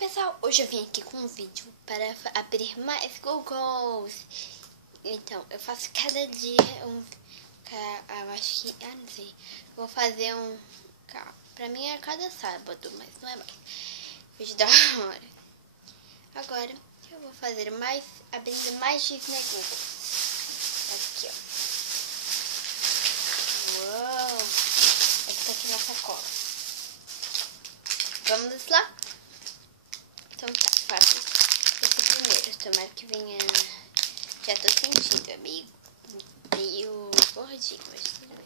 pessoal, hoje eu vim aqui com um vídeo para abrir mais Googles. Então, eu faço cada dia eu acho que, não sei, vou fazer pra mim é cada sábado, mas não é mais. Vídeo da hora. Agora, eu vou fazer abrindo mais Disney Googles. Aqui, ó. Uou! Aqui tá aqui na sacola. Vamos lá? Então tá, faço esse primeiro. Tomara que venha. Já tô sentindo, é meio gordinho, mas tudo bem.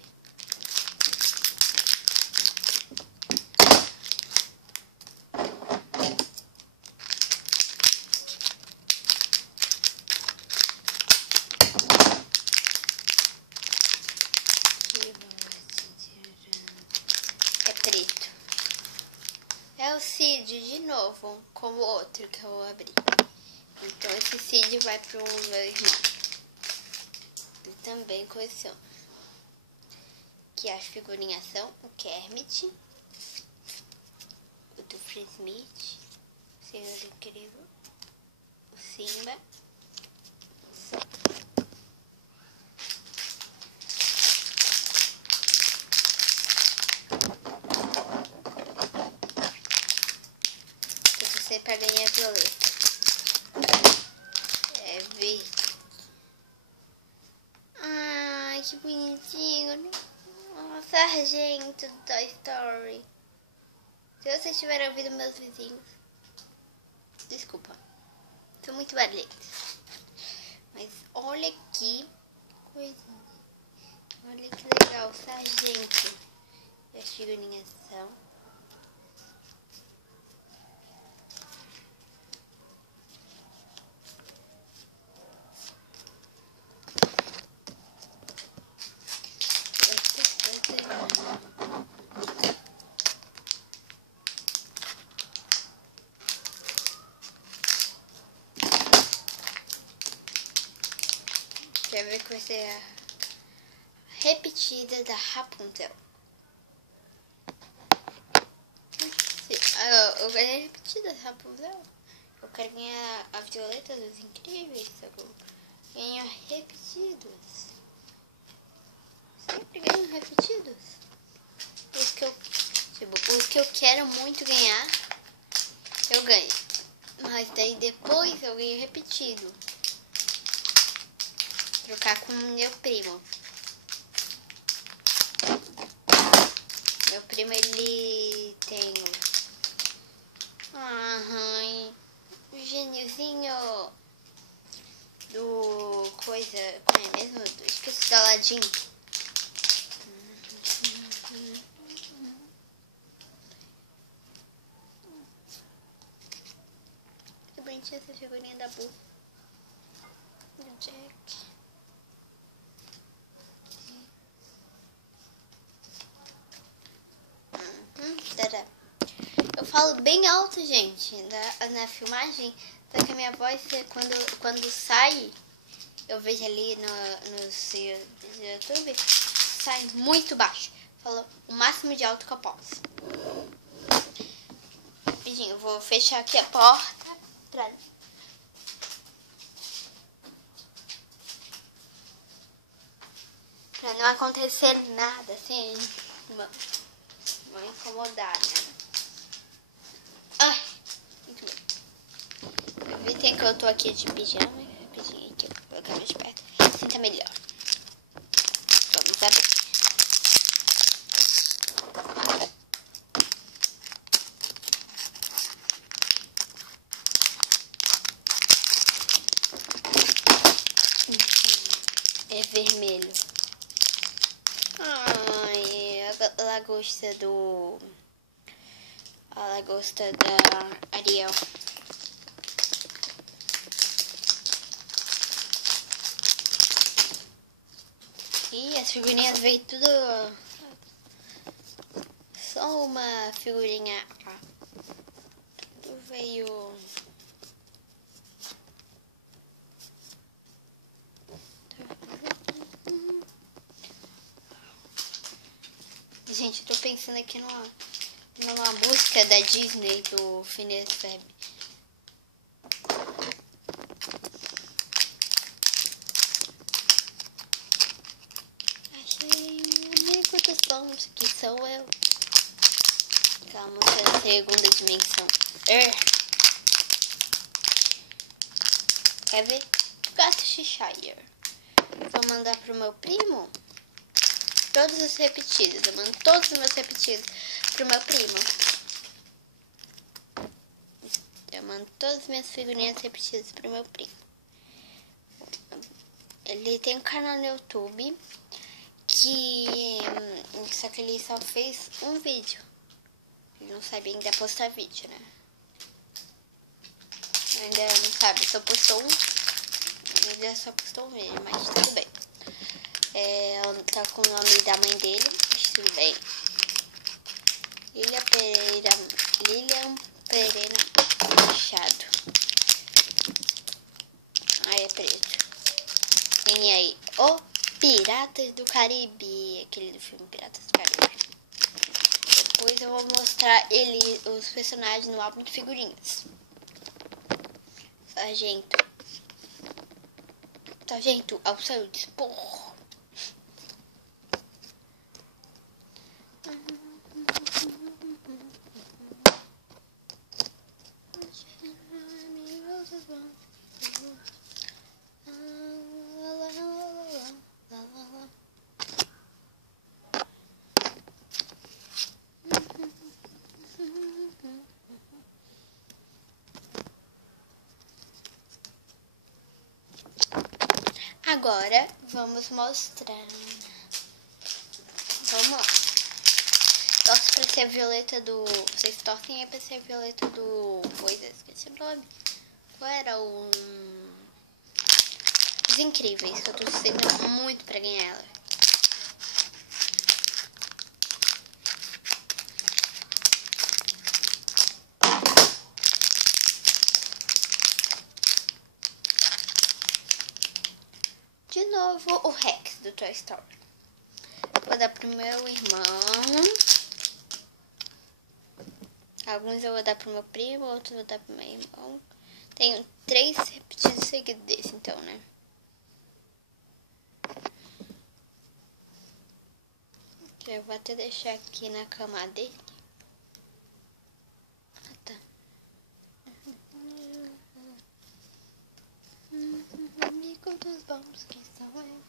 É preto. É o Cid de novo, como o outro que eu vou abrir. Então esse Cid vai pro meu irmão. Ele também coleciona. Que as figurinhas são o Kermit, o do Fred Smith, o Senhor Incrível, o Simba, que você pra ganhar violeta. É verde. Ai, que bonitinho. Nossa, sargento do Toy Story. Se vocês tiverem ouvido meus vizinhos, desculpa. São muito barulhentos. Mas olha que coisinha. Olha que legal, sargento. E as figurinhas são. Quer ver que vai ser a repetida da Rapunzel. Eu ganhei a repetida da Rapunzel. Eu quero ganhar a Violeta dos Incríveis. Eu ganho repetidos. Sempre ganho repetidos. Os que eu quero muito ganhar, eu ganho. Mas daí depois eu ganho repetido. Trocar com meu primo. Meu primo, ele tem o gêniozinho do coisa, como é mesmo? Esqueci do Aladdin. Que bonitinha essa figurinha da Boo. Do Jack. Eu falo bem alto, gente, na filmagem, só que a minha voz, quando sai, eu vejo ali no YouTube, sai muito baixo. Falo o máximo de alto que eu posso. Rapidinho, eu vou fechar aqui a porta pra não acontecer nada, assim, não incomodar, né? Ai, muito bem. Evitem que eu tô aqui de pijama. Rapidinho aqui, vou colocar mais perto. Assim tá melhor. Vamos abrir. É vermelho. Ai, a lagosta da Ariel. E as figurinhas veio tudo. Só uma figurinha. Tudo veio. Gente, eu tô pensando aqui numa busca da Disney do Phineas e Ferb. Achei um amigo dos bons, que sou eu. Calma, a segunda dimensão. Quer ver? Gato Cheshire. Vou mandar pro meu primo. Todos os repetidos. Eu mando todos os meus repetidos pro meu primo. Eu mando todas as minhas figurinhas repetidas pro meu primo. Ele tem um canal no YouTube só que ele só fez um vídeo. Ele não sabe ainda postar vídeo, né? Ainda não sabe, só postou um. Ainda só postou um vídeo, mas tudo bem. Tá com o nome da mãe dele, mas tudo bem. Lilian Pereira Machado. Aí é preto. Tem aí o Piratas do Caribe, aquele do filme Piratas do Caribe. Depois eu vou mostrar os personagens no álbum de figurinhas. Sargento ao seu dispor. Agora vamos mostrar. Vamos lá. Torce pra ser a violeta do. Vocês torcem aí pra ser a violeta do. Coisa, esqueci o nome. Qual era o. Os Incríveis, que eu tô torcendo muito pra ganhar ela. De novo o Rex do Toy Story. Vou dar pro meu irmão. Alguns eu vou dar pro meu primo, outros eu vou dar pro meu irmão. Tenho 3 repetidos seguidos desse, então, né? Eu vou até deixar aqui na cama dele. Ah, tá. Amigo dos bons, que sou eu.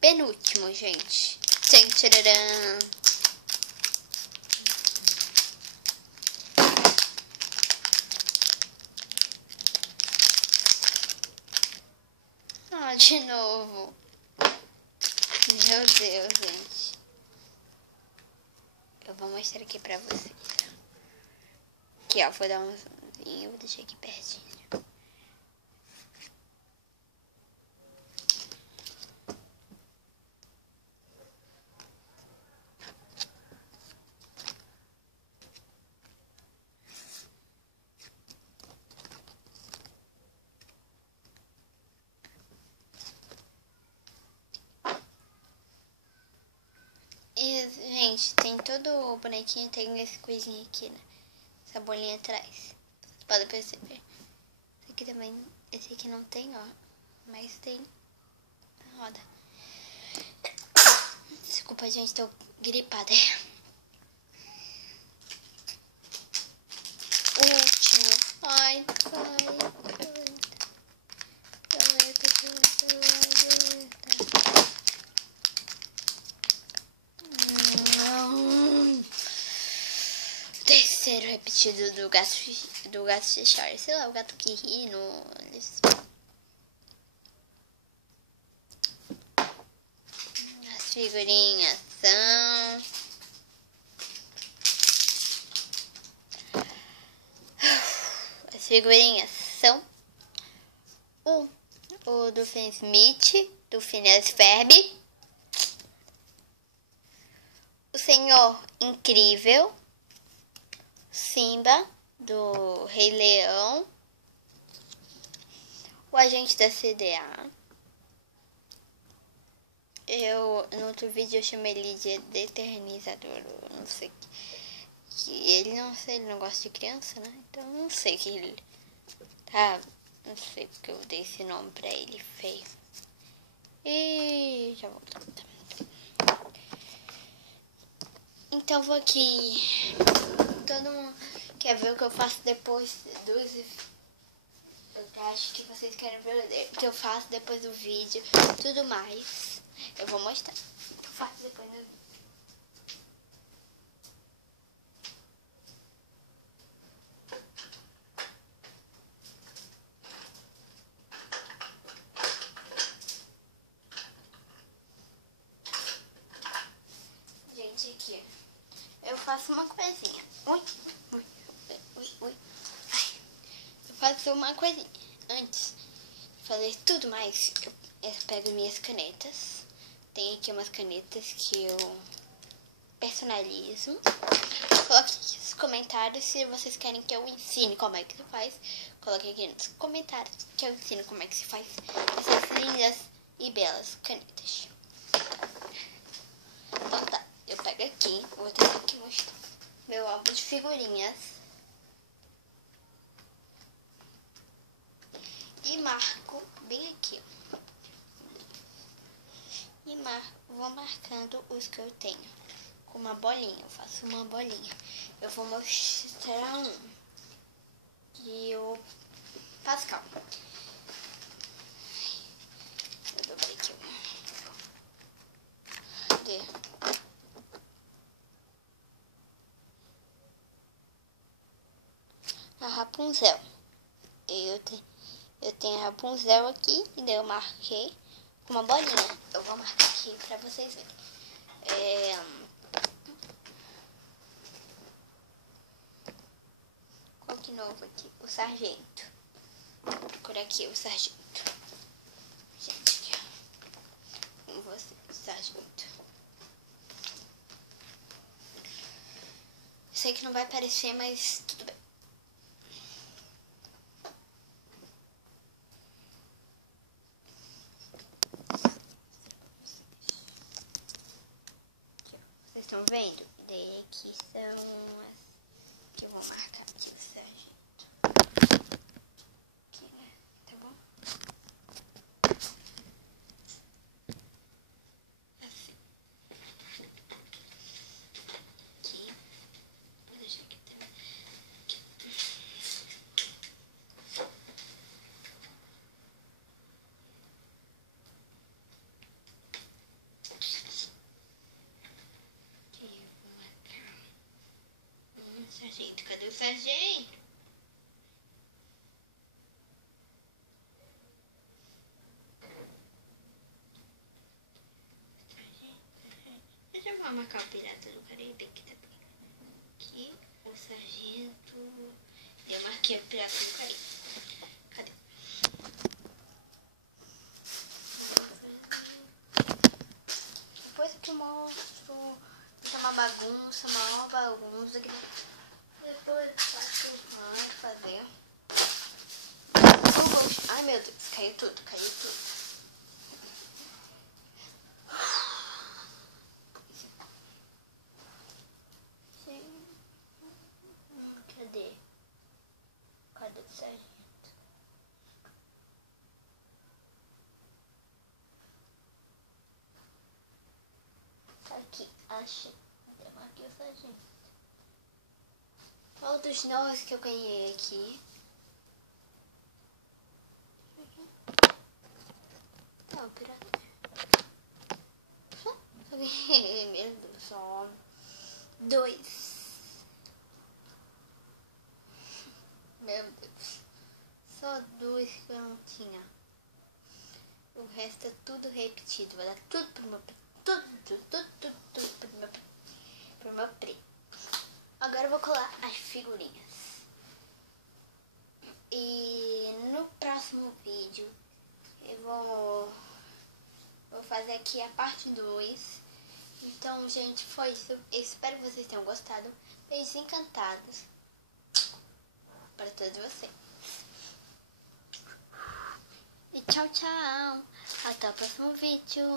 Penúltimo, gente. Tcharam. Ah, de novo. Meu Deus, gente. Eu vou mostrar aqui pra vocês. Aqui, ó. Vou dar um zoomzinho. Vou deixar aqui pertinho. E, gente, tem todo o bonequinho, tem esse coisinho aqui, né? Essa bolinha atrás. Vocês podem perceber. Esse aqui também, esse aqui não tem, ó. Mas tem na roda. Desculpa, gente, tô gripada. Último. Ai. Terceiro repetido do gato Cheshire. Sei lá, o gato que ri no. As figurinhas são. As figurinhas são. O do Phineas Smith, do Phineas Ferb. O Senhor Incrível. Simba, do Rei Leão. O Agente da CDA. No outro vídeo eu chamei ele de eternizador, não sei. Que ele não gosta de criança, né? Então eu não sei que ele tá. Não sei porque eu dei esse nome pra ele, feio. E já voltando. Então vou aqui. Todo mundo quer ver o que eu faço depois dos. Eu acho que vocês querem ver o que eu faço depois do vídeo. Tudo mais. Eu vou mostrar. O que eu faço depois do vídeo. Gente, aqui. Eu faço uma coisinha. Ui. Ai. Eu faço uma coisinha. Antes de fazer tudo mais, eu pego minhas canetas. Tem aqui umas canetas que eu personalizo. Coloque aqui nos comentários se vocês querem que eu ensine como é que se faz. Coloque aqui nos comentários que eu ensino como é que se faz essas lindas e belas canetas. Então tá, eu pego aqui, vou ter que mostrar meu álbum de figurinhas. E marco bem aqui. E vou marcando os que eu tenho. Com uma bolinha, eu faço uma bolinha. Eu vou mostrar um. E o Pascal. Eu dobrei aqui. Cadê? A Rapunzel. Eu tenho a Rapunzel aqui. E daí eu marquei com uma bolinha. Eu vou marcar aqui pra vocês verem. Qual que novo aqui? O sargento. Por aqui, o sargento. Gente, aqui, ó. Com você, o sargento. Sei que não vai parecer, mas tudo bem. Vocês estão vendo? Daí aqui são as que eu vou marcar aqui o sargento. Aqui, né? Tá bom? Assim. Aqui. Vou deixar aqui também. Aqui eu vou marcar. Sargento, cadê o sargento? Deixa eu marcar o pirata do Caribe aqui também. Aqui, o sargento. Eu marquei o pirata do Caribe. Cadê? Depois que eu mostro. Fica uma bagunça, uma maior bagunça. Depois eu faço o que eu fazer. Ai meu Deus, caiu tudo, caiu tudo. Cadê? Cadê o sargento? Tá aqui, achei. Eu marquei o sargento. Todos nós que eu ganhei aqui. Tá, o pirata. Meu Deus, só 2. Meu Deus. Só 2 que eu não tinha. O resto é tudo repetido. Vai dar tudo pro meu preto. Tudo pro meu preto. Agora eu vou colar as figurinhas. E no próximo vídeo eu vou fazer aqui a parte 2. Então, gente, foi isso. Eu espero que vocês tenham gostado. Beijos encantados para todos vocês. E tchau, tchau. Até o próximo vídeo.